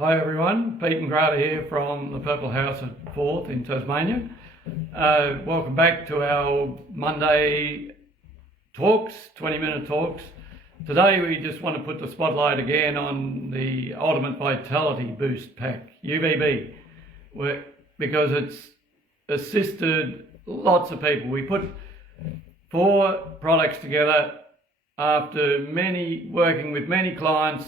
Hi everyone, Pete and Grata here from the Purple House at Forth in Tasmania. Welcome back to our Monday talks, 20-minute talks. Today we just want to put the spotlight again on the Ultimate Vitality Boost Pack, UVB, because it's assisted lots of people. We put 4 products together after working with many clients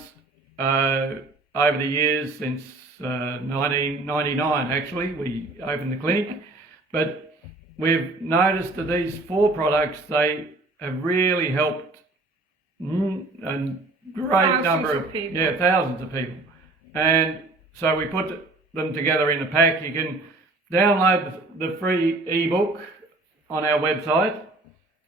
over the years since 1999 actually, we opened the clinic. But we've noticed that these 4 products, they have really helped a great number of people. Yeah, thousands of people. And so we put them together in a pack. You can download the free ebook on our website,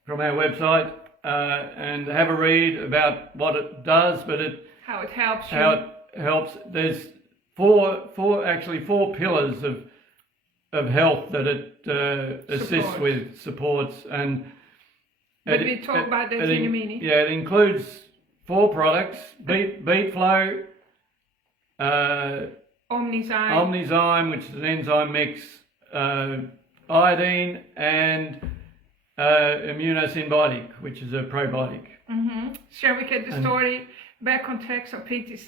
from our website, and have a read about what it does, but how it helps you. How it helps. There's four pillars of health that it assists with, supports, and we talk about that in a minute. Yeah, it includes 4 products: Beet Flow, Omnizyme, which is an enzyme mix, iodine, and Immunosynbiotic, which is a probiotic. Shall we get the story back on track? So Peter's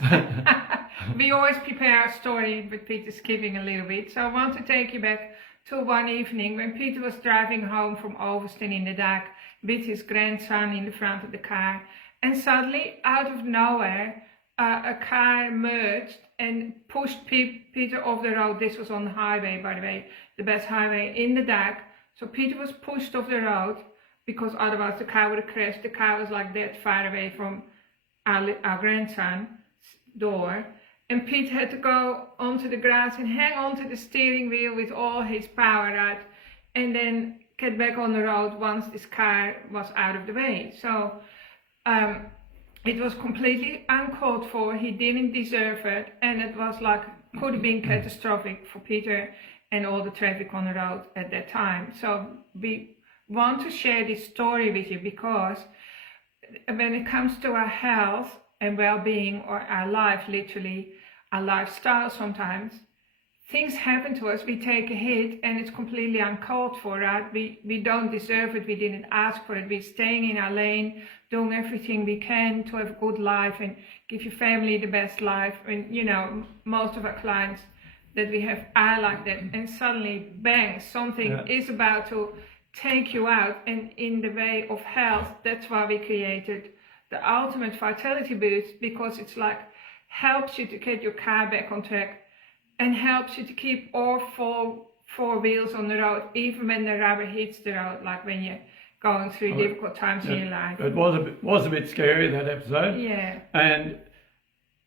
we always prepare our story, but Peter's skipping a little bit. So I want to take you back to one evening when Peter was driving home from Ulverstone in the dark with his grandson in the front of the car, and suddenly, out of nowhere, a car merged and pushed Peter off the road. This was on the highway, by the way, the best highway, in the dark. So Peter was pushed off the road because otherwise the car would have crashed. The car was like that far away from our grandson's door. And Pete had to go onto the grass and hang onto the steering wheel with all his power out, and then get back on the road once this car was out of the way. So it was completely uncalled for. He didn't deserve it, and it was like, could have been catastrophic for Peter and all the traffic on the road at that time. So we want to share this story with you because when it comes to our health and well-being, or our life, literally our lifestyle, sometimes things happen to us, we take a hit, and it's completely uncalled for, right? We don't deserve it, we didn't ask for it. We're staying in our lane, doing everything we can to have a good life and give your family the best life. And you know, most of our clients that we have are like that, and suddenly bang, something is about to take you out. And in the way of health, that's why we created the Ultimate Vitality Boost, because it's like helps you to get your car back on track and helps you to keep all four wheels on the road, even when the rubber hits the road, like when you're going through difficult times in your life. It was a bit scary, that episode. Yeah. And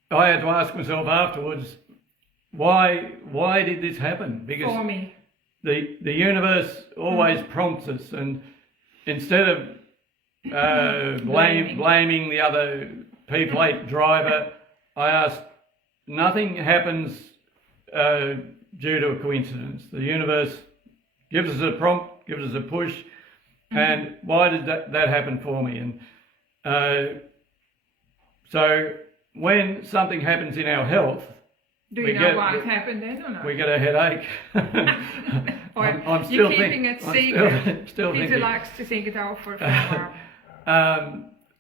I had to ask myself afterwards, why did this happen? Because for me, the universe always prompts us, and instead of blaming the other P-plate driver, I asked, nothing happens due to a coincidence. The universe gives us a prompt, gives us a push, and why did that happen for me? And so when something happens in our health, do you know why it happened then, or not? We get a headache. I'm still keeping it secret. Still Peter thinking. Likes to think it over for a while.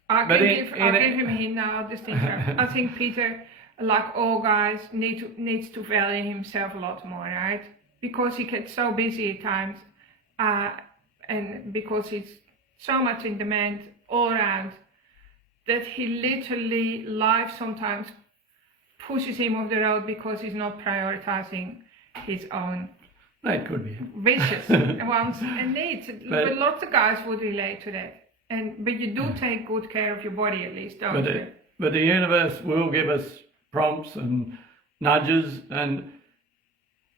I'll give him a hint now. I'll just think. I think Peter, like all guys, needs to value himself a lot more, right? Because he gets so busy at times, and because he's so much in demand all around, that he literally, life sometimes pushes him off the road because he's not prioritizing his own That could be wishes, wants and needs. But lots of guys would relate to that. But you do take good care of your body, at least, don't you? But the universe will give us prompts and nudges, and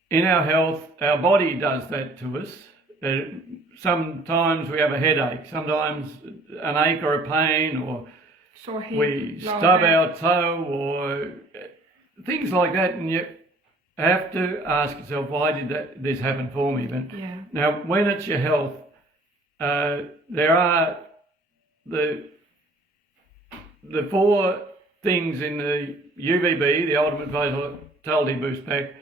in our health, our body does that to us. Sometimes we have a headache, sometimes an ache or a pain, or we stub our toe, or things like that, and you have to ask yourself, why did this happen for me? But now, when it's your health, there are the 4 things in the UVB, the Ultimate Vitality Boost Pack,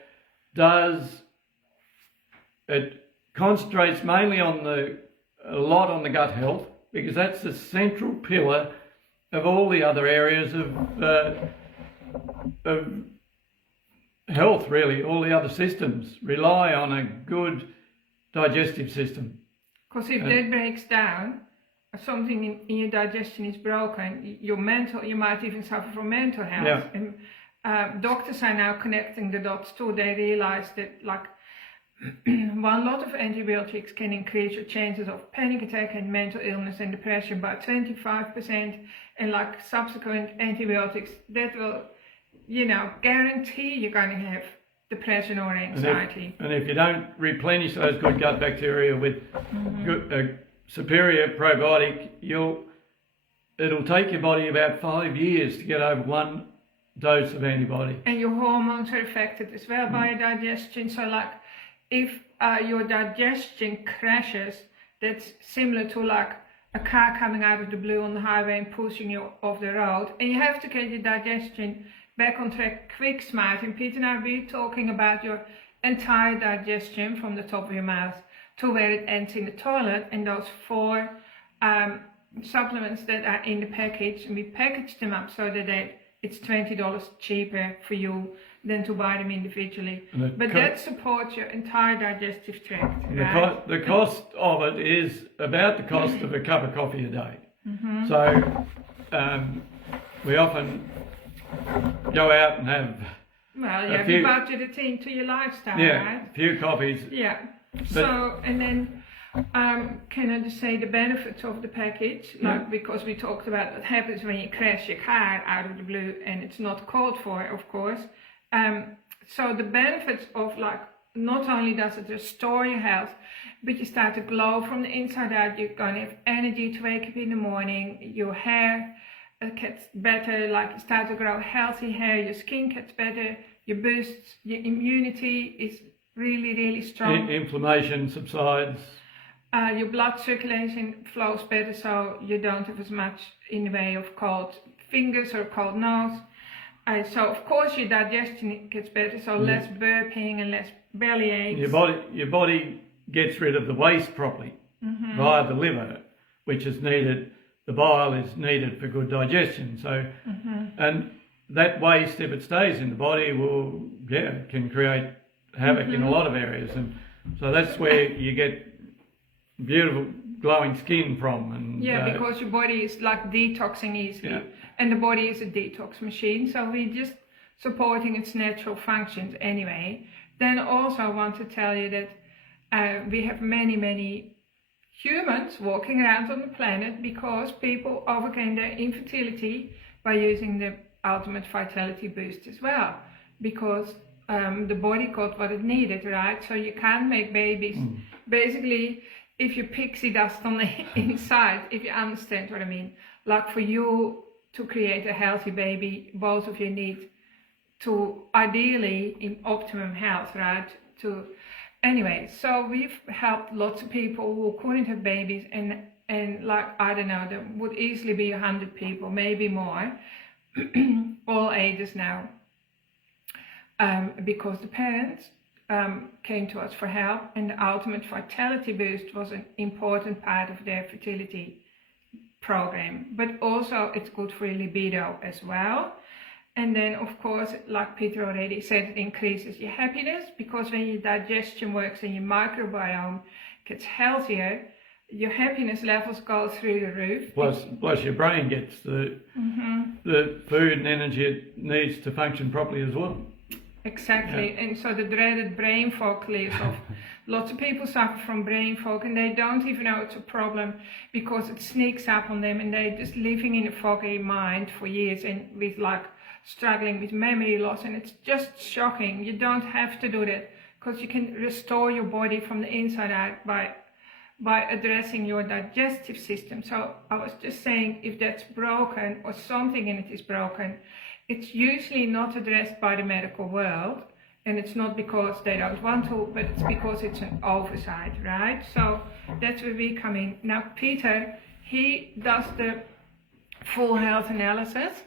it concentrates mainly on a lot on the gut health, because that's the central pillar of all the other areas of health, really. All the other systems rely on a good digestive system. Because if that breaks down, or something in your digestion is broken, you might even suffer from mental health. Yeah. And doctors are now connecting the dots too. They realize that, like, while a lot of antibiotics can increase your chances of panic attack and mental illness and depression by 25%, and like subsequent antibiotics, that will, guarantee you're going to have depression or anxiety. And if you don't replenish those good gut bacteria with good, superior probiotic, it'll take your body about 5 years to get over one dose of antibiotic. And your hormones are affected as well by your digestion. So like, if your digestion crashes, that's similar to like a car coming out of the blue on the highway and pushing you off the road, and you have to get your digestion back on track quick, smart. And Peter and I will be talking about your entire digestion from the top of your mouth to where it ends in the toilet, and those 4 supplements that are in the package, and we package them up so that it's $20 cheaper for you than to buy them individually. But that supports your entire digestive tract. Right? The cost of it is about the cost of a cup of coffee a day. So we often go out and have you budget it into your lifestyle, right? A few coffees. Yeah. So, and then can I just say the benefits of the package, because we talked about what happens when you crash your car out of the blue and it's not called for, of course. So the benefits of, like, not only does it restore your health, but you start to glow from the inside out. You're going to have energy to wake up in the morning. Your hair gets better, like you start to grow healthy hair. Your skin gets better. Your immunity is really, really strong. Inflammation subsides. Your blood circulation flows better, so you don't have as much in the way of cold fingers or cold nose. So of course your digestion gets better, so less burping and less belly aches. Your body gets rid of the waste properly via the liver, which is needed. The bile is needed for good digestion. So, and that waste, if it stays in the body, can create havoc in a lot of areas, and so that's where you get beautiful glowing skin from. And because your body is like detoxing easily, and the body is a detox machine, so we're just supporting its natural functions anyway. Then also I want to tell you that we have many humans walking around on the planet because people overcame their infertility by using the Ultimate Vitality Boost as well, because the body got what it needed, right? So you can't make babies. Basically, if you pixie dust on the inside, if you understand what I mean. Like, for you to create a healthy baby, both of you need to, ideally, in optimum health, right? Anyway, so we've helped lots of people who couldn't have babies, and like, I don't know, there would easily be 100 people, maybe more, all ages now. Because the parents came to us for help, and the Ultimate Vitality Boost was an important part of their fertility program. But also it's good for your libido as well. And then, of course, like Peter already said, it increases your happiness, because when your digestion works and your microbiome gets healthier, your happiness levels go through the roof. Plus your brain gets the food and energy it needs to function properly as well. Exactly, and so the dreaded brain fog clears off. Lots of people suffer from brain fog, and they don't even know it's a problem because it sneaks up on them, and they're just living in a foggy mind for years, and with like struggling with memory loss, and it's just shocking. You don't have to do that, because you can restore your body from the inside out by addressing your digestive system. So I was just saying, if that's broken or something in it is broken, it's usually not addressed by the medical world, and it's not because they don't want to, but it's because it's an oversight, right? So that's where we come in. Now Peter, he does the full health analysis,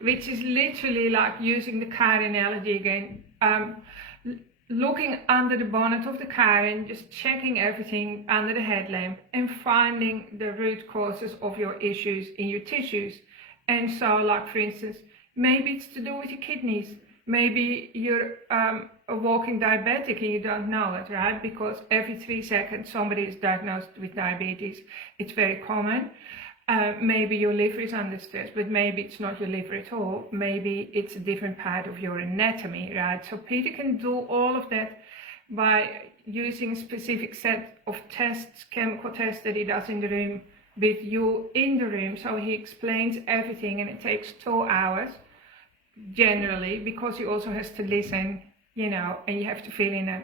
which is literally like using the car analogy again. Looking under the bonnet of the car and just checking everything under the headlamp and finding the root causes of your issues in your tissues. And so, like for instance, maybe it's to do with your kidneys. Maybe you're a walking diabetic and you don't know it, right? Because every 3 seconds somebody is diagnosed with diabetes. It's very common. Maybe your liver is under stress, but maybe it's not your liver at all. Maybe it's a different part of your anatomy, right? So Peter can do all of that by using a specific set of tests, chemical tests that he does in the room with you in the room. So he explains everything, and it takes 2 hours generally, because he also has to listen, you know, and you have to fill in a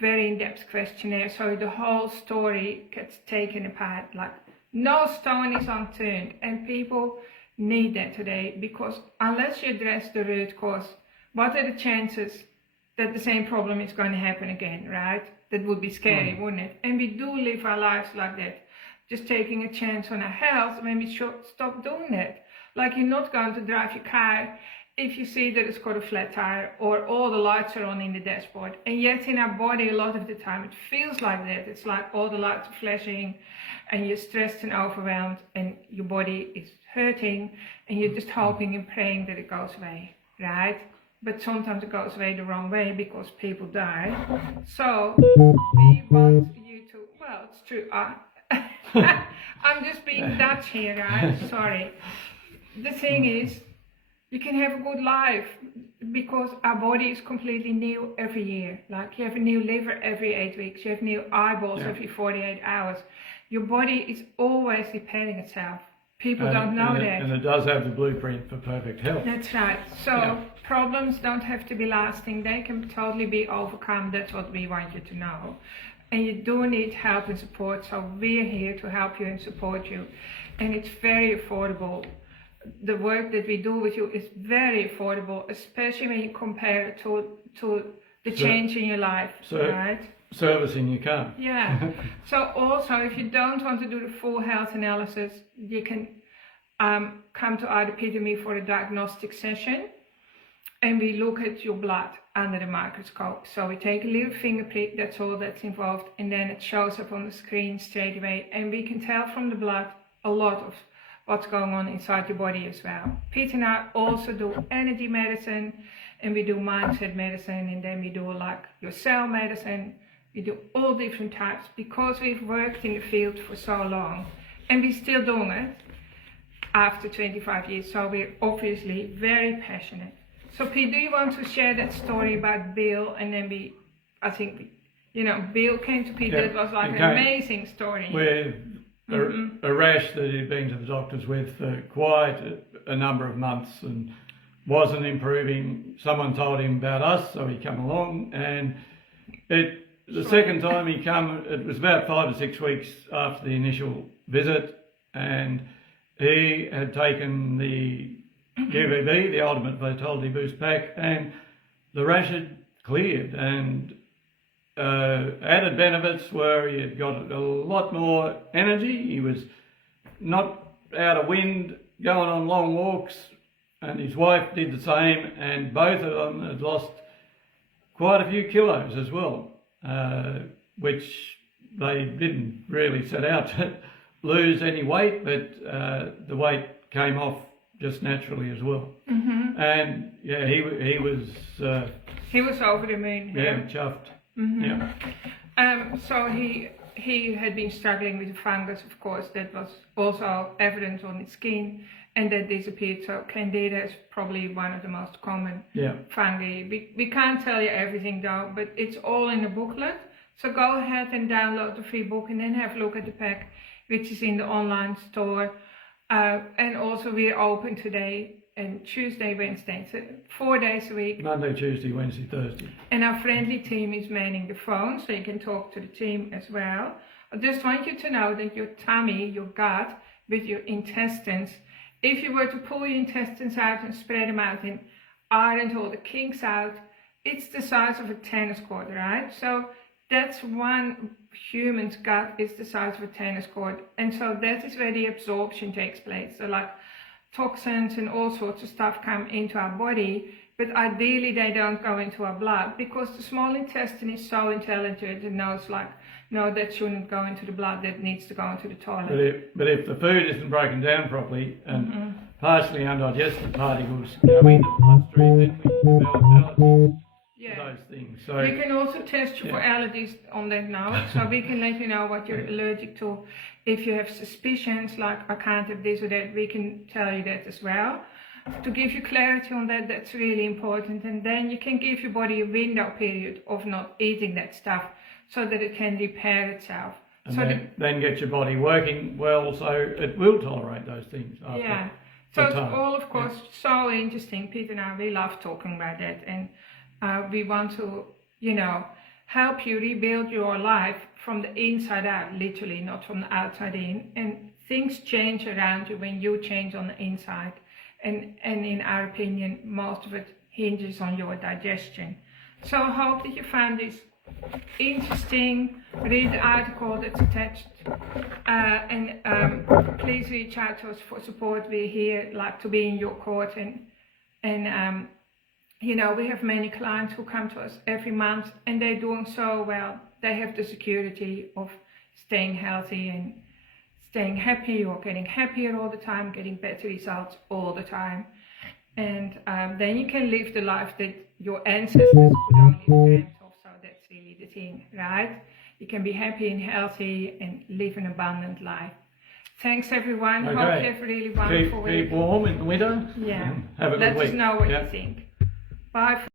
very in-depth questionnaire. So the whole story gets taken apart, like no stone is unturned, and people need that today, because unless you address the root cause, what are the chances that the same problem is going to happen again, right? That would be scary, wouldn't it? And we do live our lives like that, just taking a chance on our health when we should stop doing that. Like, you're not going to drive your car if you see that it's got a flat tire or all the lights are on in the dashboard. And yet in our body, a lot of the time, it feels like that. It's like all the lights are flashing and you're stressed and overwhelmed and your body is hurting and you're just hoping and praying that it goes away, right? But sometimes it goes away the wrong way because people die. So we want you to, well, it's true. I'm just being Dutch here, right? Sorry. The thing is, you can have a good life because our body is completely new every year. Like, you have a new liver every 8 weeks, you have new eyeballs every 48 hours. Your body is always repairing itself. People don't know that. And it does have the blueprint for perfect health. That's right. So problems don't have to be lasting. They can totally be overcome. That's what we want you to know. And you do need help and support. So we're here to help you and support you. And it's very affordable. The work that we do with you is very affordable, especially when you compare it to the change in your life, right? Servicing your car. Yeah. So also, if you don't want to do the full health analysis, you can come to either Peter or me for a diagnostic session, and we look at your blood under the microscope. So we take a little finger prick, that's all that's involved, and then it shows up on the screen straight away, and we can tell from the blood a lot of what's going on inside your body as well. Peter and I also do energy medicine, and we do mindset medicine, and then we do like your cell medicine. We do all different types because we've worked in the field for so long, and we're still doing it after 25 years. So we're obviously very passionate. So Pete, do you want to share that story about Bill? And then I think, you know, Bill came to Peter. It was like an amazing story. With a rash that he'd been to the doctors with for quite a number of months and wasn't improving. Someone told him about us, so he came along, and the second time he came, it was about 5 or 6 weeks after the initial visit, and he had taken the UVB, the Ultimate Vitality Boost Pack, and the rash had cleared, and added benefits were he had got a lot more energy, he was not out of wind, going on long walks, and his wife did the same, and both of them had lost quite a few kilos as well, which they didn't really set out to lose any weight, but the weight came off just naturally as well. And yeah, he was over the moon. Yeah, chuffed. So he had been struggling with fungus, of course, that was also evident on his skin, and that disappeared. So Candida is probably one of the most common fungi. We can't tell you everything though, but it's all in the booklet. So go ahead and download the free book and then have a look at the pack, which is in the online store. And also we're open today and Tuesday, Wednesday, so 4 days a week. Monday, Tuesday, Wednesday, Thursday. And our friendly team is manning the phone, so you can talk to the team as well. I just want you to know that your tummy, your gut, with your intestines, if you were to pull your intestines out and spread them out and iron all the kinks out, it's the size of a tennis court, right? So that's one human's gut is the size of a tennis court. And so that is where the absorption takes place. So like toxins and all sorts of stuff come into our body, but ideally they don't go into our blood, because the small intestine is so intelligent and knows, like, no, that shouldn't go into the blood, that needs to go into the toilet. But if the food isn't broken down properly and partially undigested particles go into the bloodstream, then we develop allergies to those things. So we can also test you for allergies on that now, so we can let you know what you're allergic to. If you have suspicions like I can't have this or that, we can tell you that as well. To give you clarity on that, that's really important, and then you can give your body a window period of not eating that stuff so that it can repair itself. And so then get your body working well so it will tolerate those things after so it's all, of course, so interesting. Peter and I, we love talking about that, and we want to, you know, help you rebuild your life from the inside out, literally, not from the outside in. And things change around you when you change on the inside. And in our opinion, most of it hinges on your digestion. So I hope that you found this interesting. Read the article that's attached, and please reach out to us for support. We're here, like, to be in your court, and you know, we have many clients who come to us every month, and they're doing so well. They have the security of staying healthy and staying happy, or getting happier all the time, getting better results all the time. And then you can live the life that your ancestors could only dream of. So that's really the thing, right? You can be happy and healthy and live an abundant life. Thanks, everyone. Okay. Hope you have a really wonderful week. Keep warm in the winter. Yeah. Have a good Let week. us know what you think. Bye.